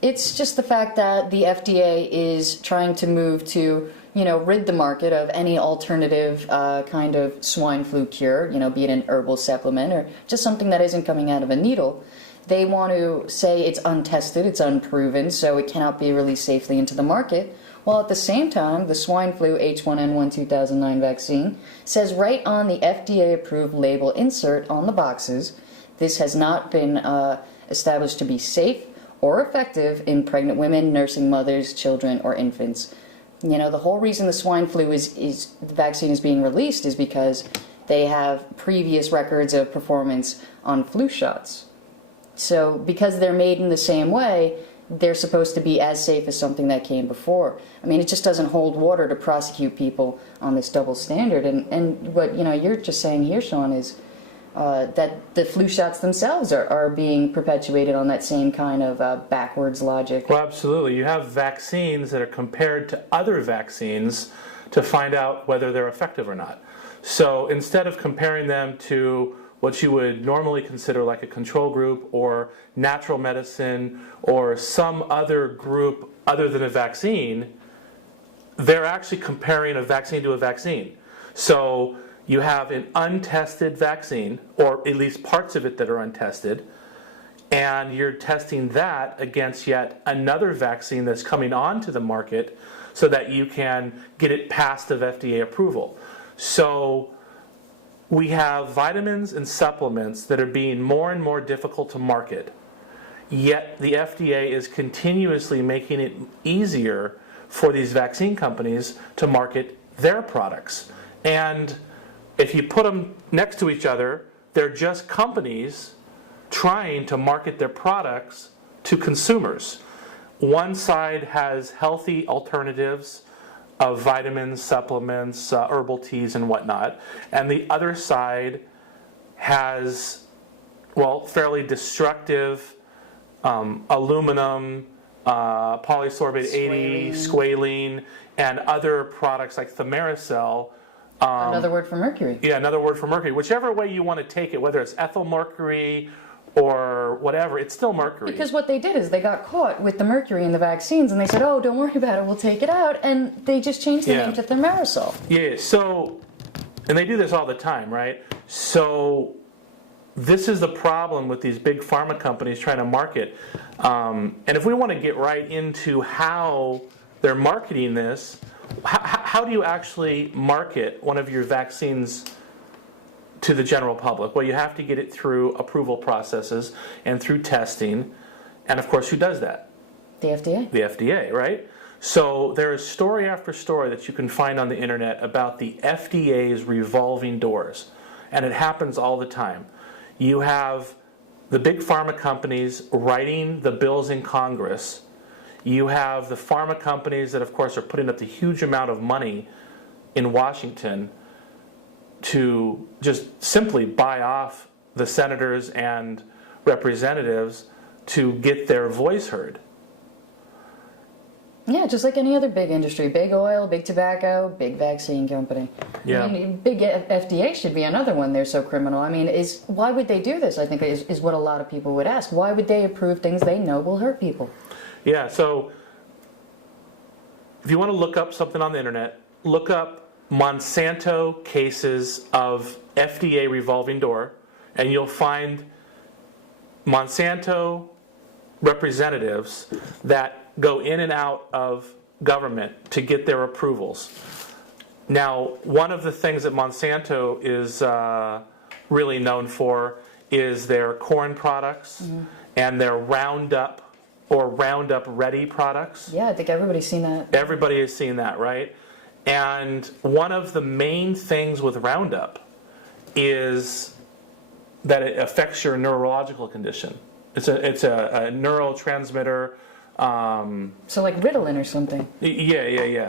It's just the fact that the FDA is trying to move to, rid the market of any alternative kind of swine flu cure, be it an herbal supplement or just something that isn't coming out of a needle. They want to say it's untested, it's unproven, so it cannot be released safely into the market, while at the same time, the swine flu h1n1 2009 vaccine says right on the FDA-approved label insert on the boxes, this has not been established to be safe or effective in pregnant women, nursing mothers, children, or infants. The whole reason the swine flu the vaccine is being released is because they have previous records of performance on flu shots. So because they're made in the same way, they're supposed to be as safe as something that came before. I mean, it just doesn't hold water to prosecute people on this double standard. And what you're just saying here, Sean, is that the flu shots themselves are being perpetuated on that same kind of backwards logic. Well, absolutely. You have vaccines that are compared to other vaccines to find out whether they're effective or not. So instead of comparing them to what you would normally consider like a control group or natural medicine or some other group other than a vaccine, they're actually comparing a vaccine to a vaccine. So you have an untested vaccine, or at least parts of it that are untested, and you're testing that against yet another vaccine that's coming onto the market so that you can get it past of FDA approval. So we have vitamins and supplements that are being more and more difficult to market, yet the FDA is continuously making it easier for these vaccine companies to market their products. And if you put them next to each other, they're just companies trying to market their products to consumers. One side has healthy alternatives of vitamins, supplements, herbal teas, and whatnot, and the other side has, fairly destructive aluminum, polysorbate 80, squalene, and other products like thimerosal. Another word for mercury. Yeah, another word for mercury. Whichever way you want to take it, whether it's ethyl mercury or whatever, it's still mercury. Because what they did is they got caught with the mercury in the vaccines, and they said, oh, don't worry about it, we'll take it out, and they just changed the name to thimerosal. Yeah, so, and they do this all the time, right? So this is the problem with these big pharma companies trying to market. And if we want to get right into how they're marketing this, how do you actually market one of your vaccines to the general public? Well, you have to get it through approval processes and through testing. And of course, who does that? The FDA. The FDA, right? So there is story after story that you can find on the internet about the FDA's revolving doors. And it happens all the time. You have the big pharma companies writing the bills in Congress. You have the pharma companies that, of course, are putting up the huge amount of money in Washington to just simply buy off the senators and representatives to get their voice heard. Yeah, just like any other big industry, big oil, big tobacco, big vaccine company. Yeah. I mean, big FDA should be another one. They're so criminal. I mean, why would they do this? I think is what a lot of people would ask. Why would they approve things they know will hurt people? Yeah, so if you want to look up something on the internet, look up Monsanto cases of FDA revolving door, and you'll find Monsanto representatives that go in and out of government to get their approvals. Now, one of the things that Monsanto is really known for is their corn products and their Roundup or Roundup Ready products. Yeah, I think everybody's seen that. Everybody has seen that, right? And one of the main things with Roundup is that it affects your neurological condition. It's a neurotransmitter. So like Ritalin or something. Yeah.